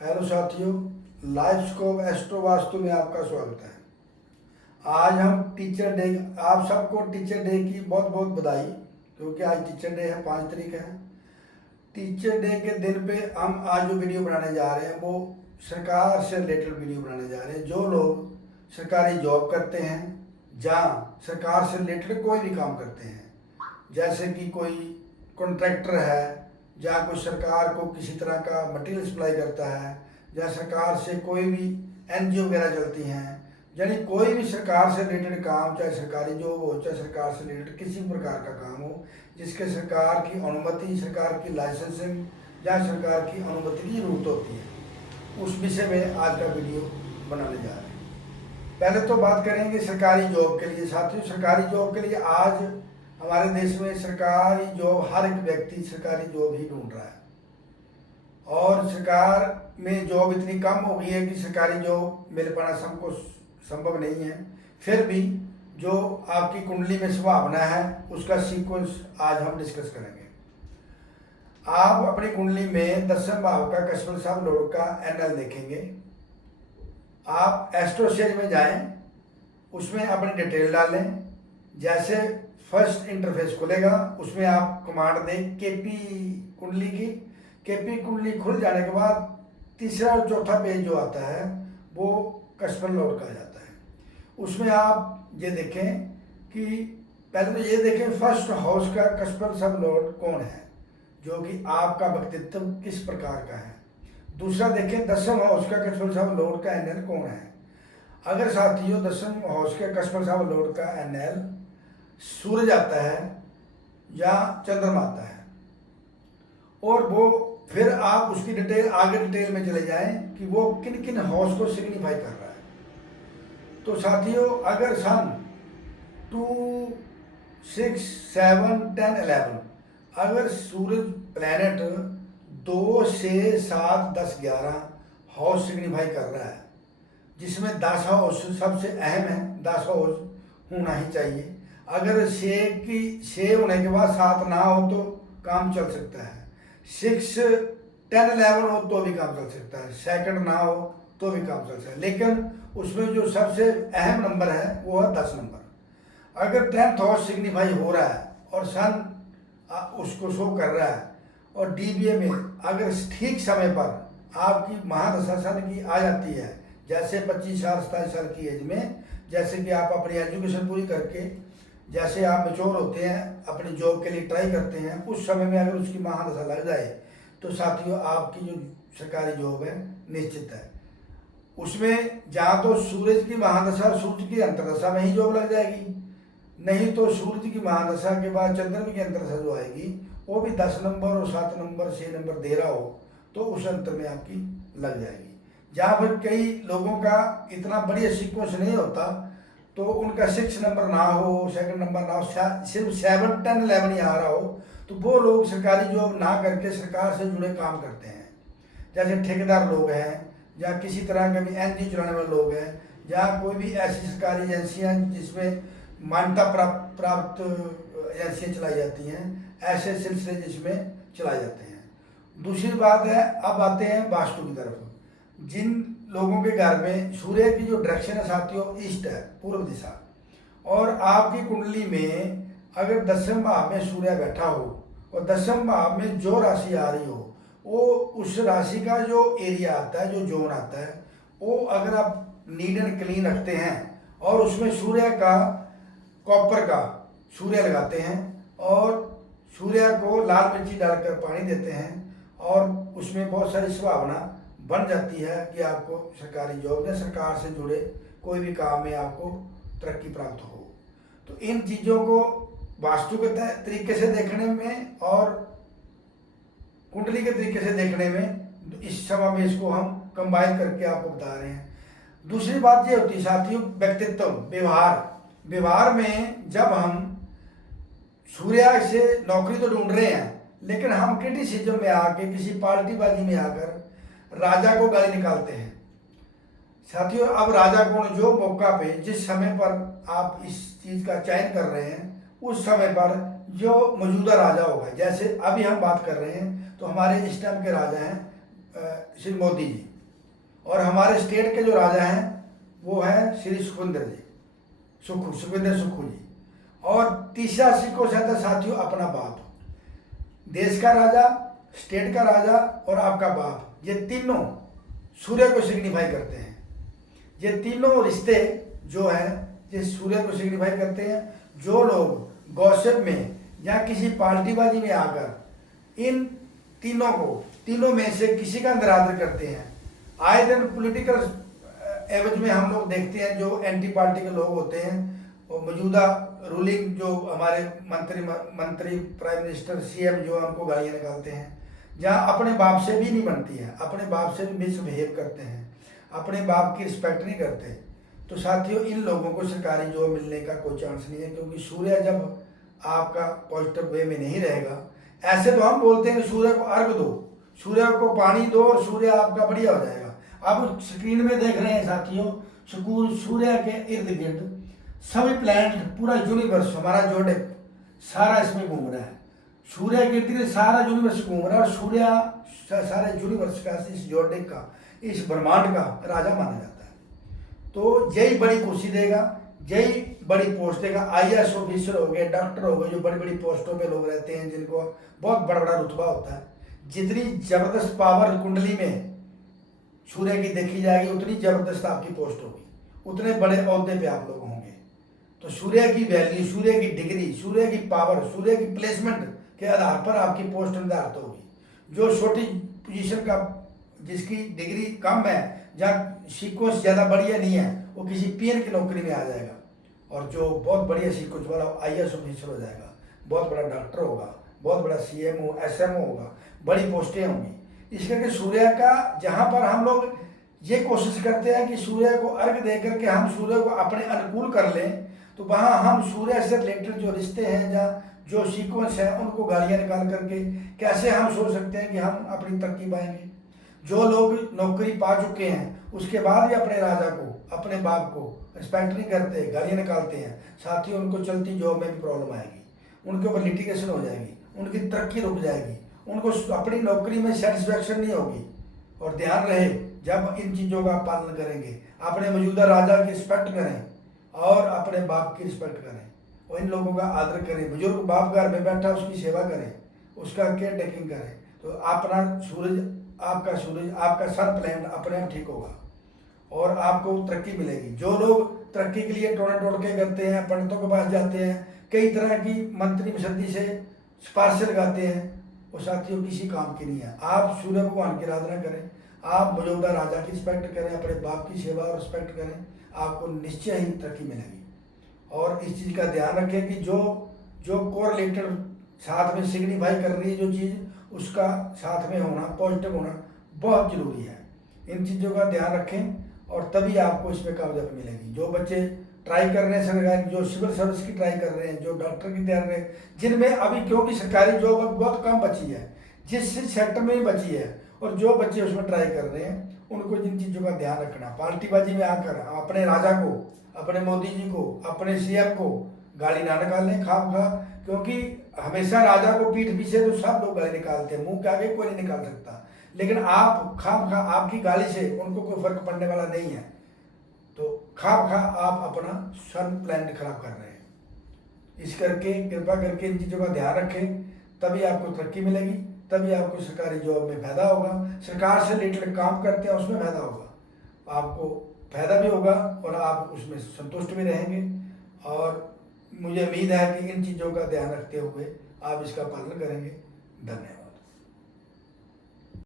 Hello साथियों, life scope astro vastu में आपका स्वागत है। आज हम टीचर डे, आप सबको टीचर डे की बहुत बहुत बधाई, क्योंकि आज टीचर डे है, 5 तारीख है। टीचर डे के दिन पे हम आज जो वीडियो बनाने जा रहे हैं वो सरकार से रिलेटेड वीडियो बनाने जा रहे हैं। जो लोग सरकारी जॉब करते हैं, जहाँ सरकार से रिलेटेड कोई भी काम करते हैं, जैसे कि कोई कॉन्ट्रैक्टर है, जहाँ कोई सरकार को किसी तरह का मटेरियल सप्लाई करता है, जहाँ सरकार से कोई भी एनजीओ वगैरह चलती हैं, यानी कोई भी सरकार से रिलेटेड काम, चाहे सरकारी जॉब हो, चाहे सरकार से रिलेटेड किसी भी प्रकार का काम हो, जिसके सरकार की अनुमति, सरकार की लाइसेंसिंग या सरकार की अनुमति की जरूरत होती है, उस विषय में आज का वीडियो बनाने जा रहे हैं। पहले तो बात करेंगे सरकारी जॉब के लिए। साथियों, सरकारी जॉब के लिए आज हमारे देश में सरकारी जॉब, हर एक व्यक्ति सरकारी जॉब ही ढूंढ रहा है, और सरकार में जॉब इतनी कम हो गई है कि सरकारी जॉब मिल पाना सबको संभव नहीं है। फिर भी जो आपकी कुंडली में संभावना है उसका सीक्वेंस आज हम डिस्कस करेंगे। आप अपनी कुंडली में 10वें भाव का कस्मल साहब लॉर्ड का एनएल देखेंगे। आप एस्ट्रोसेज में जाएं, उसमें अपनी डिटेल डालें। जैसे फर्स्ट इंटरफेस खुलेगा, उसमें आप कमांड दें केपी कुंडली की। केपी कुंडली खुल जाने के बाद तीसरा और चौथा पेज जो आता है वो कस्मल लॉर्ड का जाता है। उसमें आप ये देखें कि पहले तो ये देखें फर्स्ट हाउस का कस्मल सब लॉर्ड कौन है, जो कि आपका व्यक्तित्व किस प्रकार का है। दूसरा देखें 10वें हाउस का कस्मल सब लॉर्ड का एनएल कौन है। अगर साथियों 10वें हाउस के कस्मल सब लॉर्ड का एनएल सूरज आता है या चंद्रमा आता है, और वो फिर आप उसकी डिटेल आगे डिटेल में चले जाएं कि वो किन किन हाउस को सिग्निफाई कर रहा है। तो साथियों, अगर सन 2, 6, 7, 10, 11 अगर सूरज प्लैनेट 2 से 7, 10, 11 हाउस सिग्निफाई कर रहा है, जिसमें 10 हाउस सबसे अहम है, 10 हाउस होना ही चाहिए। अगर 6 होने के बाद 7 ना हो तो काम चल सकता है, 6, 10, 11 हो तो भी काम चल सकता है, सेकंड ना हो तो भी काम चल सकता है। लेकिन उसमें जो सबसे अहम नंबर है वो है 10 नंबर। अगर 10th हाउस सिग्निफाई हो रहा है और सन उसको शो कर रहा है, और डीबीए में अगर ठीक समय पर आपकी महादशा सन की आ जाती है, जैसे 25 साल 27 साल की एज में, जैसे कि आप अपनी एजुकेशन पूरी करके जैसे आप मेच्योर होते हैं, अपनी जॉब के लिए ट्राई करते हैं, उस समय में अगर उसकी महादशा लग जाए तो साथियों आपकी जो सरकारी जॉब है निश्चित है। उसमें जहाँ तो सूरज की महादशा, सूर्य की अंतर्दशा में ही जॉब लग जाएगी, नहीं तो सूर्य की महादशा के बाद चंद्रमा की अंतर्दशा जो आएगी वो भी 10 नंबर और 7 नंबर 6 नंबर दे रहा हो तो उस अंतर में आपकी लग जाएगी। जहाँ पर कई लोगों का इतना बढ़िया सीक्वेंस नहीं होता, तो उनका 6 नंबर ना हो, सेकंड नंबर ना हो, सिर्फ 7, 10, 11 ही आ रहा हो, तो वो लोग सरकारी जॉब ना करके सरकार से जुड़े काम करते हैं। जैसे ठेकेदार लोग हैं, या किसी तरह के भी एनजीओ चलाने वाले लोग हैं, जहाँ कोई भी ऐसी सरकारी एजेंसियाँ जिसमें मान्यता प्राप्त एजेंसियाँ चलाई जाती हैं, ऐसे सिलसिले जिसमें चलाए जाते हैं। दूसरी बात है, अब आते हैं वास्तु की तरफ। जिन लोगों के घर में सूर्य की जो डायरेक्शन है साथियों ईस्ट है, पूर्व दिशा, और आपकी कुंडली में अगर 10वें भाव में सूर्य बैठा हो और 10वें भाव में जो राशि आ रही हो, वो उस राशि का जो एरिया आता है, जो जोन आता है, वो अगर आप नीट एंड क्लीन रखते हैं और उसमें सूर्य का कॉपर का सूर्य लगाते हैं और सूर्य को लाल मिर्ची डालकर पानी देते हैं, और उसमें बहुत सारी संभावना बन जाती है कि आपको सरकारी जॉब या सरकार से जुड़े कोई भी काम में आपको तरक्की प्राप्त हो। तो इन चीज़ों को वास्तु के तरीके से देखने में और कुंडली के तरीके से देखने में इस समय में इसको हम कंबाइन करके आपको बता रहे हैं। दूसरी बात ये होती है साथियों, व्यक्तित्व, व्यवहार में जब हम सूर्य से नौकरी तो ढूंढ रहे हैं, लेकिन हम क्रिटिसिज्म में आके, किसी पार्टीबाजी में आकर राजा को गाली निकालते हैं। साथियों, अब राजा कौन, जो मौका पे जिस समय पर आप इस चीज़ का चयन कर रहे हैं, उस समय पर जो मौजूदा राजा होगा, जैसे अभी हम बात कर रहे हैं तो हमारे इस टाइम के राजा हैं श्री मोदी जी, और हमारे स्टेट के जो राजा हैं वो है श्री सुखविंदर जी, सुखविंदर सुक्खू जी, और तीसरा सिक्को से था साथियों अपना बाप। देश का राजा, स्टेट का राजा और आपका बाप, ये तीनों सूर्य को सिग्निफाई करते हैं। ये तीनों रिश्ते जो हैं ये सूर्य को सिग्निफाई करते हैं। जो लोग गॉसिप में या किसी पार्टीबाजी में आकर इन तीनों में से किसी का निरादर करते हैं, आए दिन पॉलिटिकल एवज में हम लोग देखते हैं जो एंटी पार्टी के लोग होते हैं, और मौजूदा रूलिंग जो हमारे मंत्री प्राइम मिनिस्टर सीएम जो हमको गालियाँ निकालते हैं, जहाँ अपने बाप से भी नहीं बनती है, अपने बाप से भी मिसबिहेव करते हैं, अपने बाप की रिस्पेक्ट नहीं करते। तो साथियों इन लोगों को सरकारी जॉब मिलने का कोई चांस नहीं है, क्योंकि सूर्य जब आपका पॉजिटिव वे में नहीं रहेगा, ऐसे तो हम बोलते हैं कि सूर्य को अर्घ दो, सूर्य को पानी दो और सूर्य आपका बढ़िया हो जाएगा। आप स्क्रीन में देख रहे हैं साथियों, सूर्य के इर्द गिर्द सभी प्लैनेट, पूरा यूनिवर्स हमारा जोडिक सारा इसमें घूम रहा है। सूर्य के इर्द गिर्द सारा यूनिवर्स घूम रहा है, और सूर्य सारे यूनिवर्स का, इस जोडिक का, इस ब्रह्मांड का राजा माना जाता है। तो यही बड़ी कुर्सी देगा, यही बड़ी पोस्ट देगा। IAS ऑफिसर हो गए, डॉक्टर हो गए, जो बड़ी बड़ी पोस्टों पे लोग रहते हैं जिनको बहुत बड़ा बड़ा रुतबा होता है, जितनी जबरदस्त पावर कुंडली में सूर्य की देखी जाएगी उतनी जबरदस्त आपकी पोस्ट होगी, उतने बड़े ओहदे पे आप लोग होंगे। तो सूर्य की वैल्यू, सूर्य की डिग्री, सूर्य की पावर, सूर्य की प्लेसमेंट के आधार पर आपकी पोस्ट निर्धारित होगी। जो छोटी पोजीशन का, जिसकी डिग्री कम है, जहाँ सीक्वेंस ज़्यादा बढ़िया नहीं है, वो किसी पीएन की नौकरी में आ जाएगा, और जो बहुत बढ़िया सीक्वेंस वाला IAS ऑफिसर हो जाएगा, बहुत बड़ा डॉक्टर होगा, बहुत बड़ा CMO SMO होगा, बड़ी पोस्टें होंगी। इस करके सूर्य का, जहाँ पर हम लोग ये कोशिश करते हैं कि सूर्य को अर्घ दे करके हम सूर्य को अपने अनुकूल कर लें, तो वहाँ हम सूर्य से रिलेटेड जो रिश्ते हैं, जहाँ जो सीक्वेंस है, उनको गालियाँ निकाल करके कैसे हम सोच सकते हैं कि हम अपनी तरक्की पाएंगे। जो लोग नौकरी पा चुके हैं उसके बाद भी अपने राजा को, अपने बाप को रिस्पेक्ट नहीं करते, गालियाँ निकालते हैं, साथियों उनको चलती जॉब में भी प्रॉब्लम आएगी, उनके ऊपर लिटिगेशन हो जाएगी, उनकी तरक्की रुक जाएगी, उनको अपनी नौकरी में सेटिस्फैक्शन नहीं होगी। और ध्यान रहे, जब इन चीज़ों का पालन करेंगे, अपने मौजूदा राजा की रिस्पेक्ट करें और अपने बाप की रिस्पेक्ट करें, और इन लोगों का आदर करें। बुजुर्ग बाप घर में बैठा उसकी सेवा करें, उसका केयर टेकिंग करें, तो अपना सूरज, आपका सन प्लान अपने आप ठीक होगा और आपको तरक्की मिलेगी। जो लोग तरक्की के लिए टोटके करते हैं, पंडितों के पास जाते हैं, कई तरह की मंत्री मसद्दी से सिफारिशें लगाते हैं, वो साथियों किसी काम की नहीं है। आप सूर्य भगवान की आराधना करें, आप मौजूदा राजा की रिस्पेक्ट करें, अपने बाप की सेवा और रिस्पेक्ट करें, आपको निश्चय ही तरक्की मिलेगी। और इस चीज़ का ध्यान रखें कि जो कोरिलेटेड साथ में सिग्निफाई कर रही है जो चीज़, उसका साथ में होना, पॉजिटिव होना बहुत ज़रूरी है। इन चीज़ों का ध्यान रखें और तभी आपको इसमें कामयाबी मिलेगी। जो बच्चे ट्राई कर रहे हैं सरकारी, जो सिविल सर्विस की ट्राई कर रहे हैं, जो डॉक्टर की तैयार रहे, जिनमें अभी क्योंकि सरकारी जॉब बहुत कम बची है, जिस सेक्टर में ही बची है, और जो बच्चे उसमें ट्राई कर रहे हैं उनको जिन चीज़ों का ध्यान रखना, पार्टीबाजी में आकर अपने राजा को, अपने मोदी जी को, अपने CM को गाली ना निकालें खाम खा, क्योंकि हमेशा राजा को पीठ पीछे तो सब लोग गाली निकालते हैं, मुंह के आगे कोई नहीं निकाल सकता, लेकिन आप खाम खा, आपकी गाली से उनको कोई फर्क पड़ने वाला नहीं है। तो खाम खा आप अपना सन प्लान खराब कर रहे हैं। इस करके कृपा करके इन चीज़ों का ध्यान रखें, तभी आपको तरक्की मिलेगी, तभी आपको सरकारी जॉब में फायदा होगा। सरकार से रिलेटेड काम करते हैं उसमें फायदा होगा, आपको फायदा भी होगा और आप उसमें संतुष्ट भी रहेंगे। और मुझे उम्मीद है कि इन चीज़ों का ध्यान रखते हुए आप इसका पालन करेंगे। धन्यवाद।